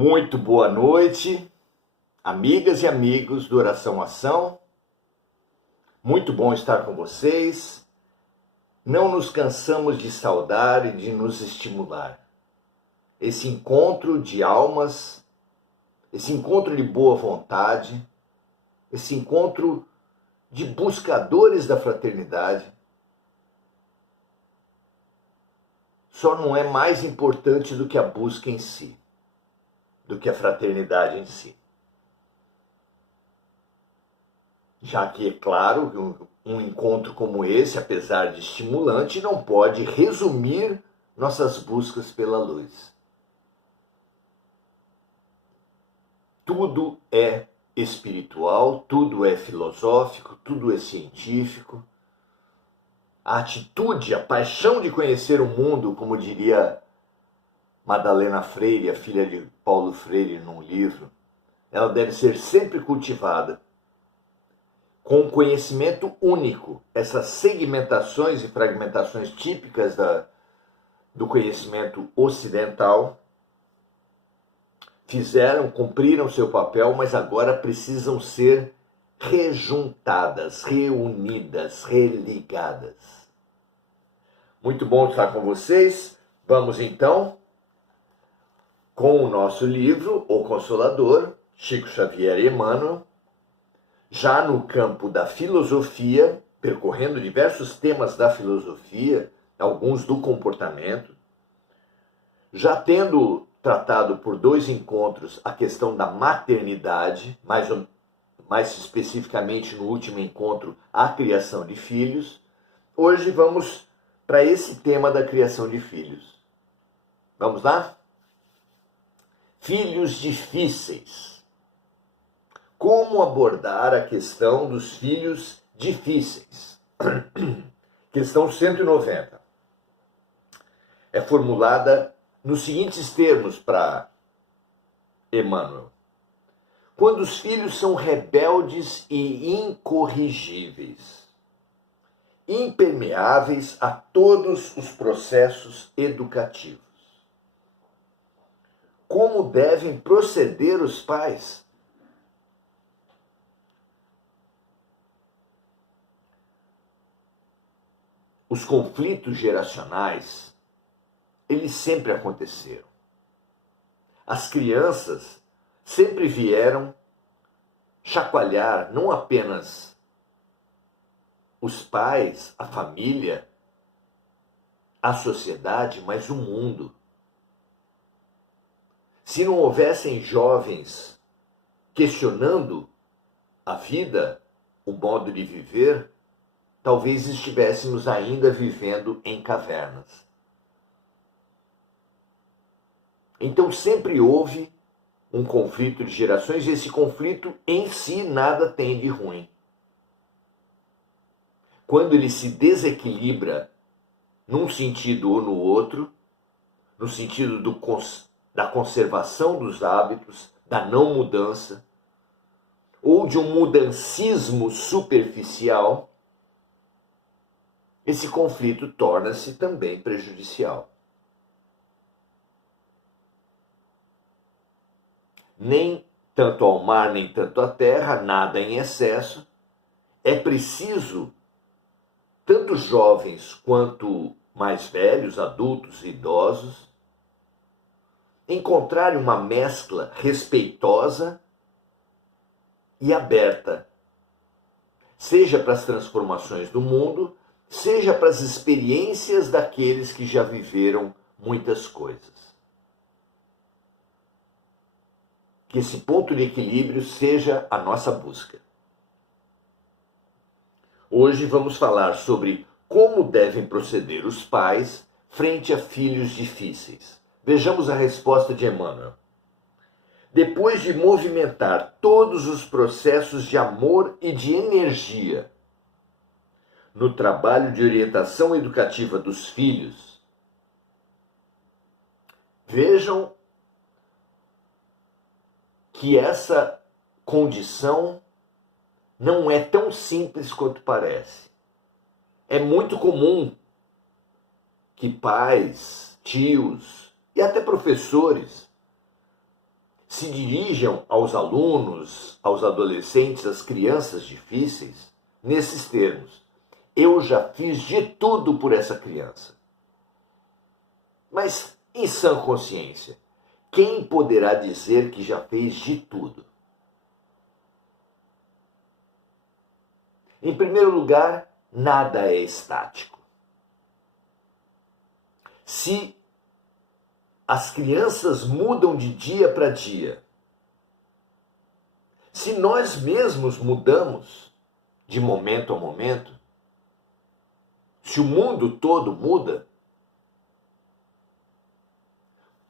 Muito boa noite, amigas e amigos do Oração Ação. Muito bom estar com vocês. Não nos cansamos de saudar e de nos estimular. Esse encontro de almas, esse encontro de boa vontade, esse encontro de buscadores da fraternidade, só não é mais importante do que a busca em si, do que a fraternidade em si. Já que é claro que um encontro como esse, apesar de estimulante, não pode resumir nossas buscas pela luz. Tudo é espiritual, tudo é filosófico, tudo é científico. A atitude, a paixão de conhecer o mundo, como diria Madalena Freire, a filha de Paulo Freire, num livro, ela deve ser sempre cultivada com um conhecimento único. Essas segmentações e fragmentações típicas do conhecimento ocidental cumpriram seu papel, mas agora precisam ser rejuntadas, reunidas, religadas. Muito bom estar com vocês. Vamos então com o nosso livro, O Consolador, Chico Xavier e Emmanuel, já no campo da filosofia, percorrendo diversos temas da filosofia, alguns do comportamento, já tendo tratado por 2 encontros a questão da maternidade, mais especificamente no último encontro, a criação de filhos. Hoje vamos para esse tema da criação de filhos. Vamos lá? Filhos difíceis. Como abordar a questão dos filhos difíceis? Questão 190. É formulada nos seguintes termos para Emmanuel. Quando os filhos são rebeldes e incorrigíveis, impermeáveis a todos os processos educativos, como devem proceder os pais? Os conflitos geracionais, eles sempre aconteceram. As crianças sempre vieram chacoalhar não apenas os pais, a família, a sociedade, mas o mundo. Se não houvessem jovens questionando a vida, o modo de viver, talvez estivéssemos ainda vivendo em cavernas. Então sempre houve um conflito de gerações e esse conflito em si nada tem de ruim. Quando ele se desequilibra num sentido ou no outro, no sentido da conservação dos hábitos, da não mudança, ou de um mudancismo superficial, esse conflito torna-se também prejudicial. Nem tanto ao mar, nem tanto à terra, nada em excesso. É preciso, tanto jovens quanto mais velhos, adultos e idosos, encontrarem uma mescla respeitosa e aberta, seja para as transformações do mundo, seja para as experiências daqueles que já viveram muitas coisas. Que esse ponto de equilíbrio seja a nossa busca. Hoje vamos falar sobre como devem proceder os pais frente a filhos difíceis. Vejamos a resposta de Emmanuel. Depois de movimentar todos os processos de amor e de energia no trabalho de orientação educativa dos filhos, vejam que essa condição não é tão simples quanto parece. É muito comum que pais, tios e até professores se dirijam aos alunos, aos adolescentes, às crianças difíceis, nesses termos: eu já fiz de tudo por essa criança. Mas, em sã consciência, quem poderá dizer que já fez de tudo? Em primeiro lugar, nada é estático. Se as crianças mudam de dia para dia, se nós mesmos mudamos de momento a momento, se o mundo todo muda,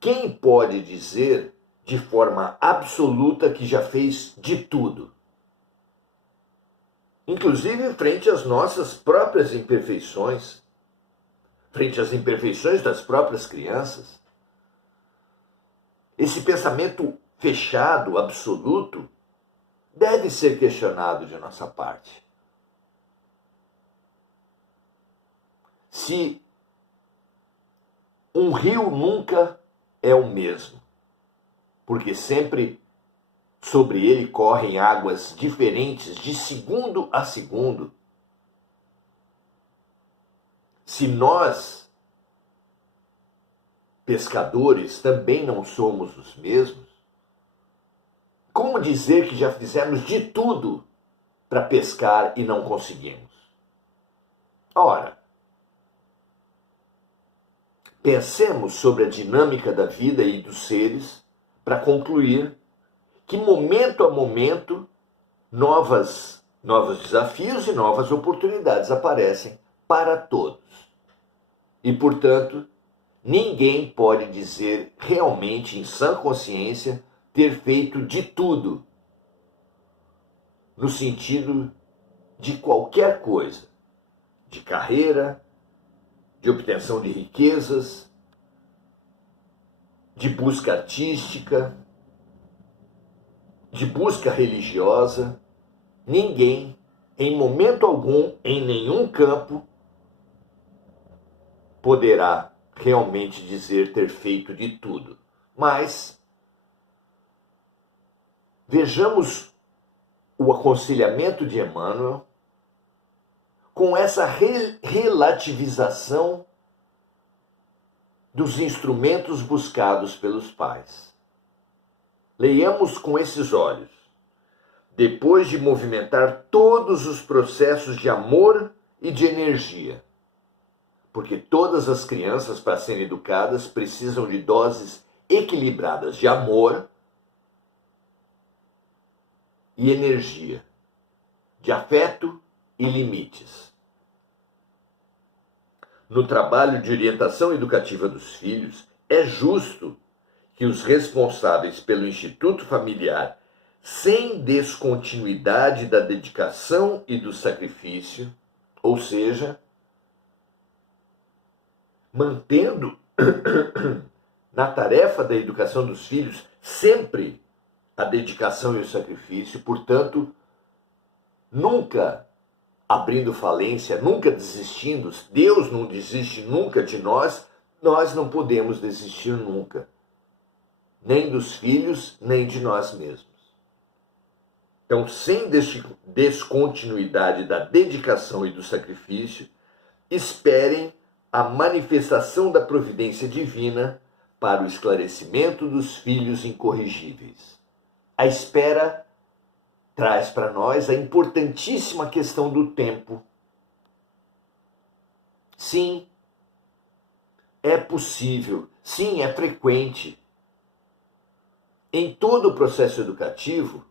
quem pode dizer de forma absoluta que já fez de tudo? Inclusive frente às nossas próprias imperfeições, frente às imperfeições das próprias crianças. Esse pensamento fechado, absoluto, deve ser questionado de nossa parte. Se um rio nunca é o mesmo, porque sempre sobre ele correm águas diferentes de segundo a segundo. Se nós, pescadores, também não somos os mesmos, como dizer que já fizemos de tudo para pescar e não conseguimos? Ora, pensemos sobre a dinâmica da vida e dos seres para concluir que momento a momento novos desafios e novas oportunidades aparecem para todos. E, portanto, ninguém pode dizer realmente em sã consciência ter feito de tudo, no sentido de qualquer coisa, de carreira, de obtenção de riquezas, de busca artística, de busca religiosa. Ninguém, em momento algum, em nenhum campo, poderá realmente dizer ter feito de tudo. Mas vejamos o aconselhamento de Emmanuel com essa relativização dos instrumentos buscados pelos pais. Leiamos com esses olhos. Depois de movimentar todos os processos de amor e de energia, porque todas as crianças, para serem educadas, precisam de doses equilibradas de amor e energia, de afeto e limites. No trabalho de orientação educativa dos filhos, é justo que os responsáveis pelo Instituto Familiar, sem descontinuidade da dedicação e do sacrifício, ou seja, mantendo na tarefa da educação dos filhos sempre a dedicação e o sacrifício, portanto, nunca abrindo falência, nunca desistindo. Deus não desiste nunca de nós, nós não podemos desistir nunca, nem dos filhos, nem de nós mesmos. Então, sem descontinuidade da dedicação e do sacrifício, esperem a manifestação da providência divina para o esclarecimento dos filhos incorrigíveis. A espera traz para nós a importantíssima questão do tempo. Sim, é possível, sim, é frequente em todo o processo educativo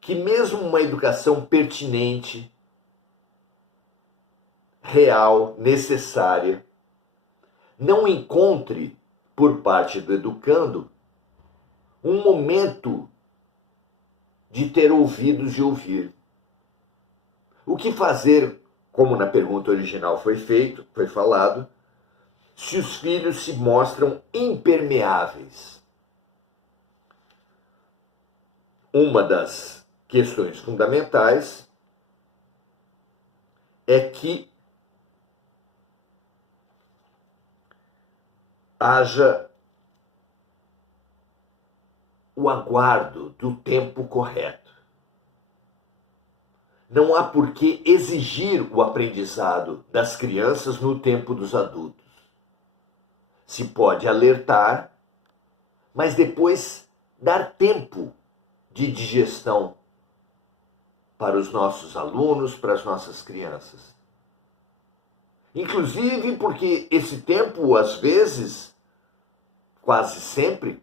que mesmo uma educação pertinente, real, necessária, não encontre por parte do educando um momento de ter ouvidos de ouvir. O que fazer, como na pergunta original foi falado, se os filhos se mostram impermeáveis? Uma das questões fundamentais é que haja o aguardo do tempo correto. Não há por que exigir o aprendizado das crianças no tempo dos adultos. Se pode alertar, mas depois dar tempo de digestão para os nossos alunos, para as nossas crianças. Inclusive porque esse tempo, às vezes, quase sempre,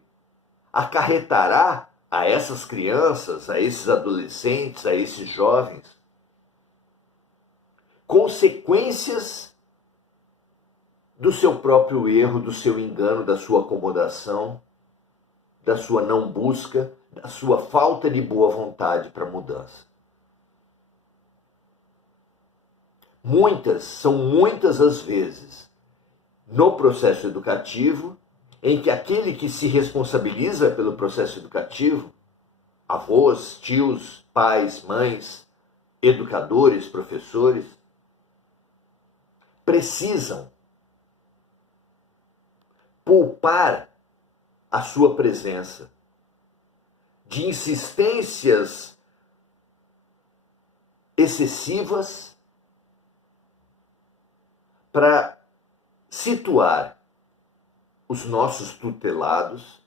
acarretará a essas crianças, a esses adolescentes, a esses jovens, consequências do seu próprio erro, do seu engano, da sua acomodação, da sua não busca, da sua falta de boa vontade para mudança. São muitas as vezes, no processo educativo, em que aquele que se responsabiliza pelo processo educativo, avós, tios, pais, mães, educadores, professores, precisam poupar a sua presença de insistências excessivas para situar os nossos tutelados,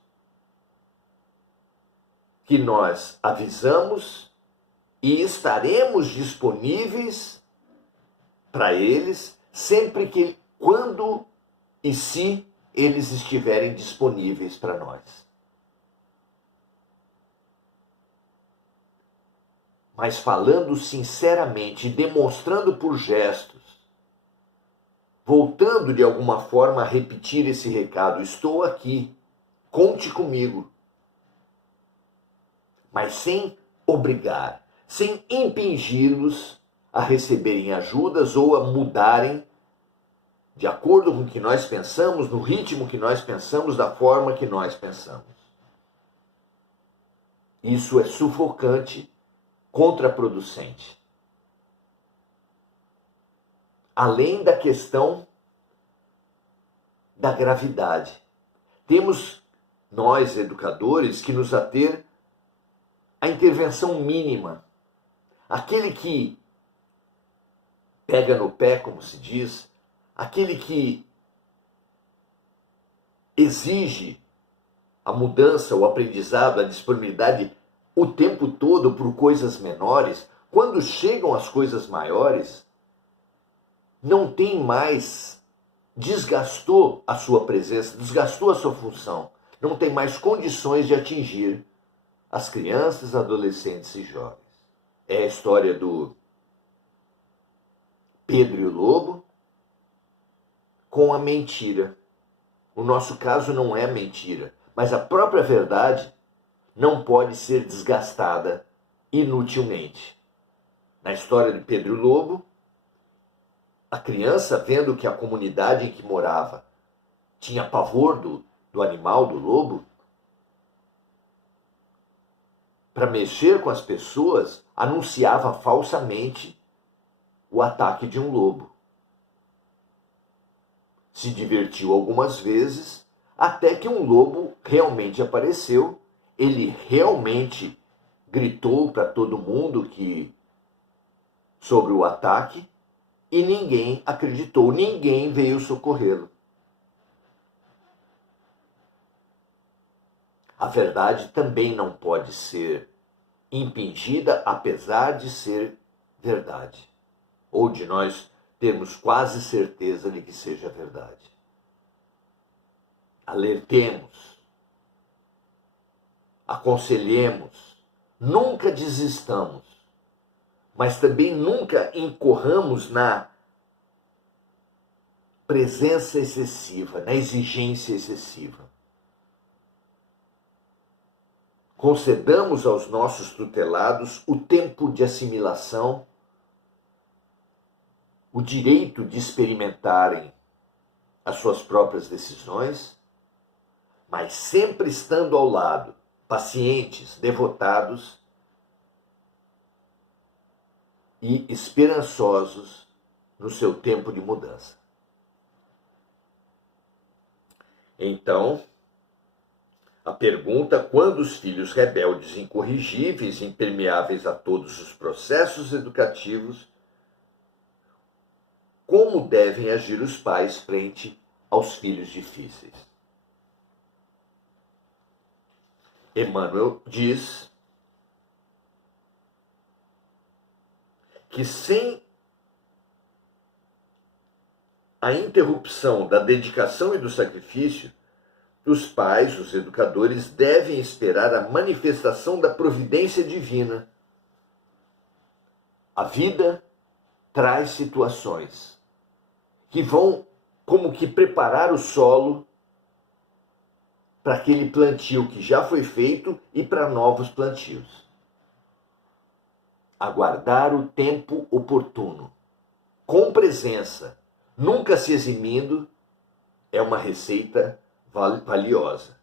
que nós avisamos e estaremos disponíveis para eles sempre que, quando e se eles estiverem disponíveis para nós. Mas falando sinceramente, demonstrando por gestos, voltando de alguma forma a repetir esse recado: estou aqui, conte comigo. Mas sem obrigar, sem impingir-los a receberem ajudas ou a mudarem de acordo com o que nós pensamos, no ritmo que nós pensamos, da forma que nós pensamos. Isso é sufocante, contraproducente. Além da questão da gravidade, temos nós, educadores, que nos ater à intervenção mínima. Aquele que pega no pé, como se diz, aquele que exige a mudança, o aprendizado, a disponibilidade o tempo todo por coisas menores, quando chegam as coisas maiores, não tem mais, desgastou a sua presença, desgastou a sua função, não tem mais condições de atingir as crianças, adolescentes e jovens. É a história do Pedro e o Lobo com a mentira. O nosso caso não é mentira, mas a própria verdade não pode ser desgastada inutilmente. Na história de Pedro e o Lobo, a criança, vendo que a comunidade em que morava tinha pavor do animal, do lobo, para mexer com as pessoas, anunciava falsamente o ataque de um lobo. Se divertiu algumas vezes, até que um lobo realmente apareceu. Ele realmente gritou para todo mundo sobre o ataque e ninguém acreditou, ninguém veio socorrê-lo. A verdade também não pode ser impingida, apesar de ser verdade, ou de nós termos quase certeza de que seja verdade. Alertemos, aconselhemos, nunca desistamos, mas também nunca incorramos na presença excessiva, na exigência excessiva. Concedamos aos nossos tutelados o tempo de assimilação, o direito de experimentarem as suas próprias decisões, mas sempre estando ao lado, pacientes, devotados e esperançosos no seu tempo de mudança. Então, A pergunta: quando os filhos rebeldes, incorrigíveis, impermeáveis a todos os processos educativos, como devem agir os pais frente aos filhos difíceis? Emmanuel diz que sem a interrupção da dedicação e do sacrifício, os pais, os educadores, devem esperar a manifestação da providência divina. A vida traz situações que vão como que preparar o solo para aquele plantio que já foi feito e para novos plantios. Aguardar o tempo oportuno, com presença, nunca se eximindo, é uma receita valiosa.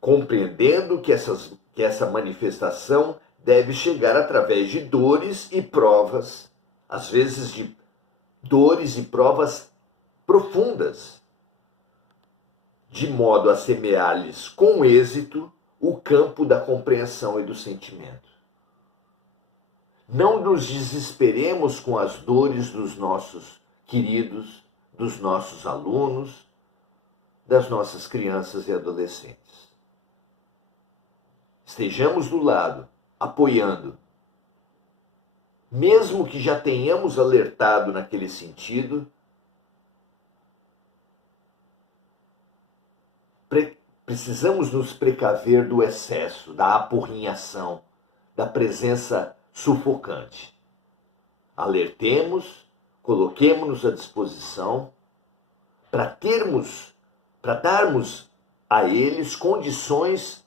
Compreendendo que essa manifestação deve chegar através de dores e provas, às vezes de dores e provas profundas, de modo a semear-lhes com êxito o campo da compreensão e do sentimento. Não nos desesperemos com as dores dos nossos queridos, dos nossos alunos, das nossas crianças e adolescentes. Estejamos do lado, apoiando. Mesmo que já tenhamos alertado naquele sentido, precisamos nos precaver do excesso, da apurrinhação, da presença sufocante. Alertemos, coloquemo-nos à disposição para darmos a eles condições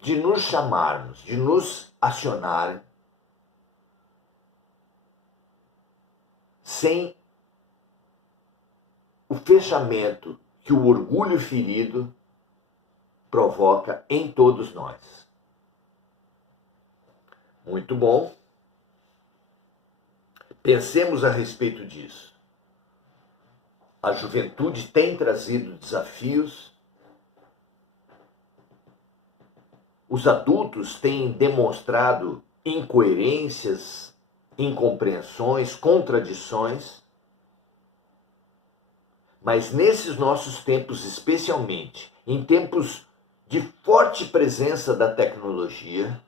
de nos chamarmos, de nos acionarem, sem o fechamento que o orgulho ferido provoca em todos nós. Muito bom. Pensemos a respeito disso. A juventude tem trazido desafios. Os adultos têm demonstrado incoerências, incompreensões, contradições. Mas nesses nossos tempos, especialmente, em tempos de forte presença da tecnologia,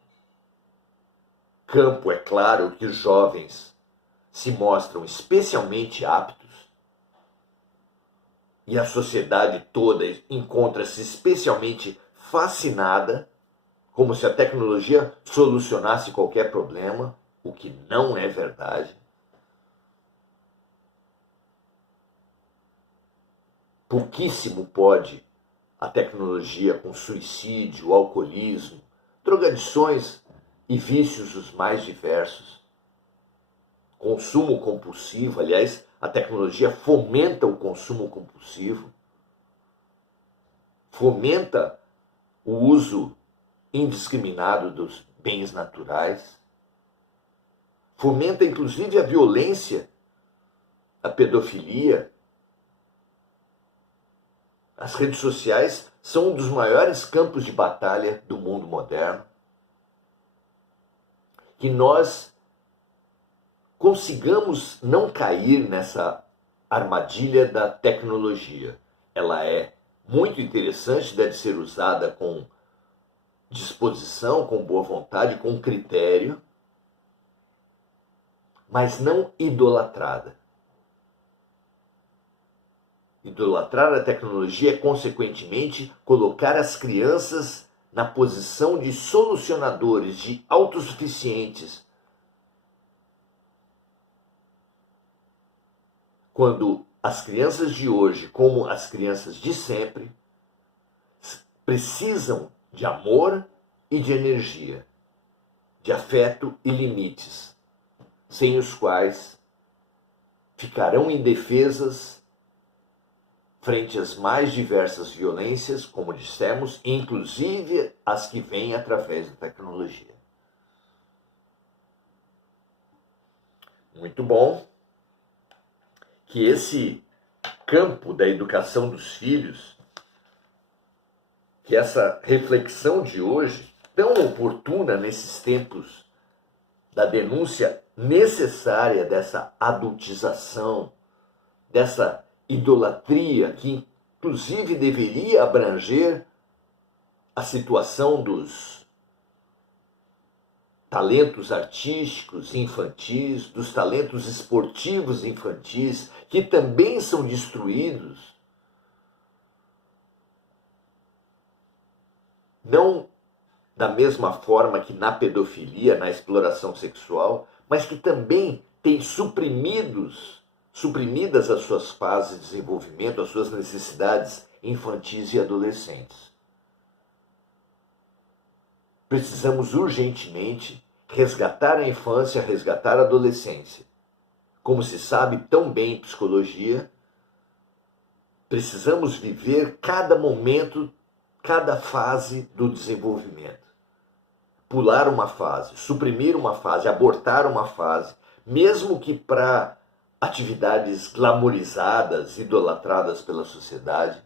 campo, é claro, que os jovens se mostram especialmente aptos, e a sociedade toda encontra-se especialmente fascinada, como se a tecnologia solucionasse qualquer problema, o que não é verdade. Pouquíssimo pode a tecnologia com suicídio, alcoolismo, drogadições e vícios os mais diversos. Consumo compulsivo, aliás, a tecnologia fomenta o consumo compulsivo, fomenta o uso indiscriminado dos bens naturais, fomenta inclusive a violência, a pedofilia. As redes sociais são um dos maiores campos de batalha do mundo moderno. Que nós consigamos não cair nessa armadilha da tecnologia. Ela é muito interessante, deve ser usada com disposição, com boa vontade, com critério, mas não idolatrada. Idolatrar a tecnologia é, consequentemente, colocar as crianças na posição de solucionadores, de autossuficientes. Quando as crianças de hoje, como as crianças de sempre, precisam de amor e de energia, de afeto e limites, sem os quais ficarão indefesas frente às mais diversas violências, como dissemos, inclusive as que vêm através da tecnologia. Muito bom que esse campo da educação dos filhos, que essa reflexão de hoje, tão oportuna nesses tempos da denúncia necessária dessa adultização, dessa idolatria, que inclusive deveria abranger a situação dos talentos artísticos infantis, dos talentos esportivos infantis, que também são destruídos, não da mesma forma que na pedofilia, na exploração sexual, mas que também têm suprimidas as suas fases de desenvolvimento, as suas necessidades infantis e adolescentes. Precisamos urgentemente resgatar a infância, resgatar a adolescência. Como se sabe tão bem em psicologia, precisamos viver cada momento, cada fase do desenvolvimento. Pular uma fase, suprimir uma fase, abortar uma fase, mesmo que para atividades glamorizadas, idolatradas pela sociedade,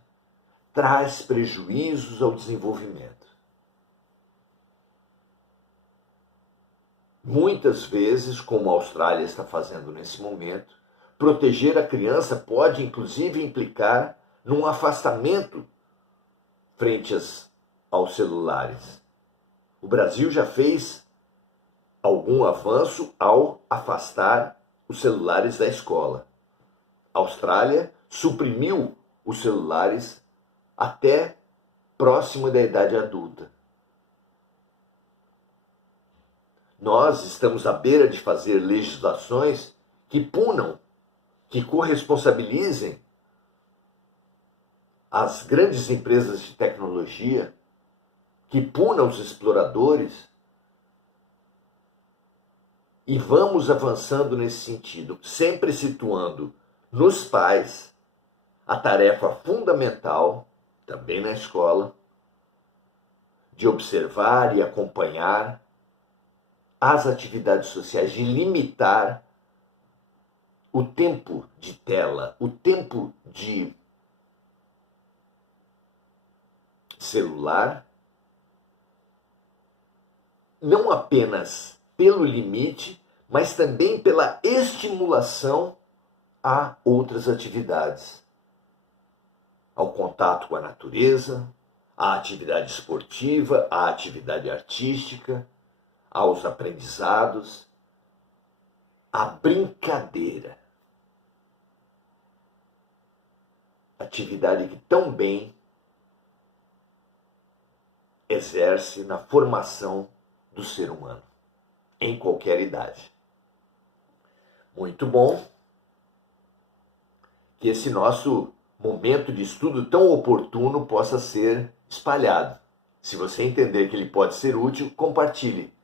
traz prejuízos ao desenvolvimento. Muitas vezes, como a Austrália está fazendo nesse momento, proteger a criança pode inclusive implicar num afastamento frente aos celulares. O Brasil já fez algum avanço ao afastar os celulares da escola. A Austrália suprimiu os celulares até próximo da idade adulta. Nós estamos à beira de fazer legislações que punam, que corresponsabilizem as grandes empresas de tecnologia, que punam os exploradores, e vamos avançando nesse sentido, sempre situando nos pais a tarefa fundamental, também na escola, de observar e acompanhar as atividades sociais, de limitar o tempo de tela, o tempo de celular, não apenas pelo limite, mas também pela estimulação a outras atividades, ao contato com a natureza, à atividade esportiva, à atividade artística, aos aprendizados, à brincadeira. Atividade que tão bem exerce na formação do ser humano, em qualquer idade. Muito bom que esse nosso momento de estudo tão oportuno possa ser espalhado. Se você entender que ele pode ser útil, compartilhe.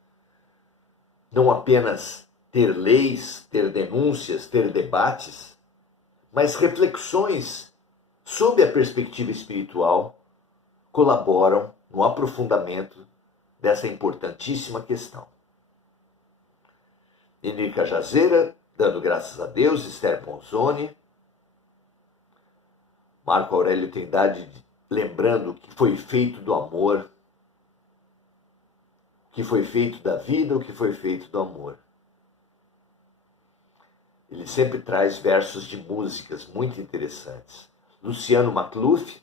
Não apenas ter leis, ter denúncias, ter debates, mas reflexões sob a perspectiva espiritual colaboram no aprofundamento dessa importantíssima questão. Enir Cajazeira, dando graças a Deus, Esther Ponzoni, Marco Aurélio Trindade, lembrando que foi feito do amor, que foi feito da vida, o que foi feito do amor. Ele sempre traz versos de músicas muito interessantes. Luciano Macluf,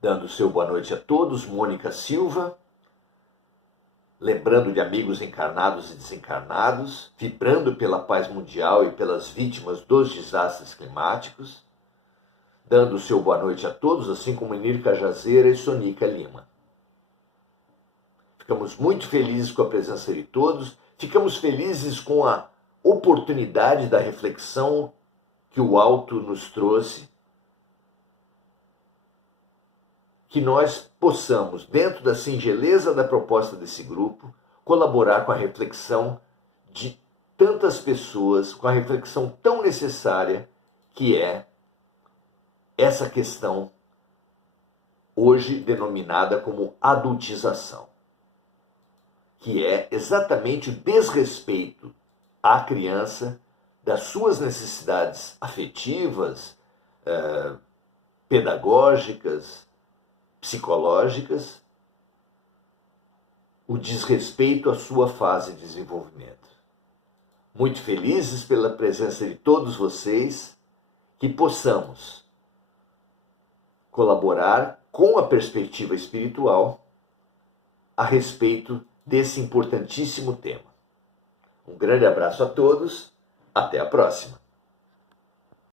dando seu boa noite a todos. Mônica Silva, lembrando de amigos encarnados e desencarnados, vibrando pela paz mundial e pelas vítimas dos desastres climáticos, dando seu boa noite a todos, assim como Enir Cajazeira e Sonica Lima. Ficamos muito felizes com a presença de todos, ficamos felizes com a oportunidade da reflexão que o alto nos trouxe, que nós possamos, dentro da singeleza da proposta desse grupo, colaborar com a reflexão de tantas pessoas, com a reflexão tão necessária que é essa questão hoje denominada como adultização, que é exatamente o desrespeito à criança das suas necessidades afetivas, pedagógicas, psicológicas, o desrespeito à sua fase de desenvolvimento. Muito felizes pela presença de todos vocês, que possamos colaborar com a perspectiva espiritual a respeito desse importantíssimo tema. Um grande abraço a todos, até a próxima.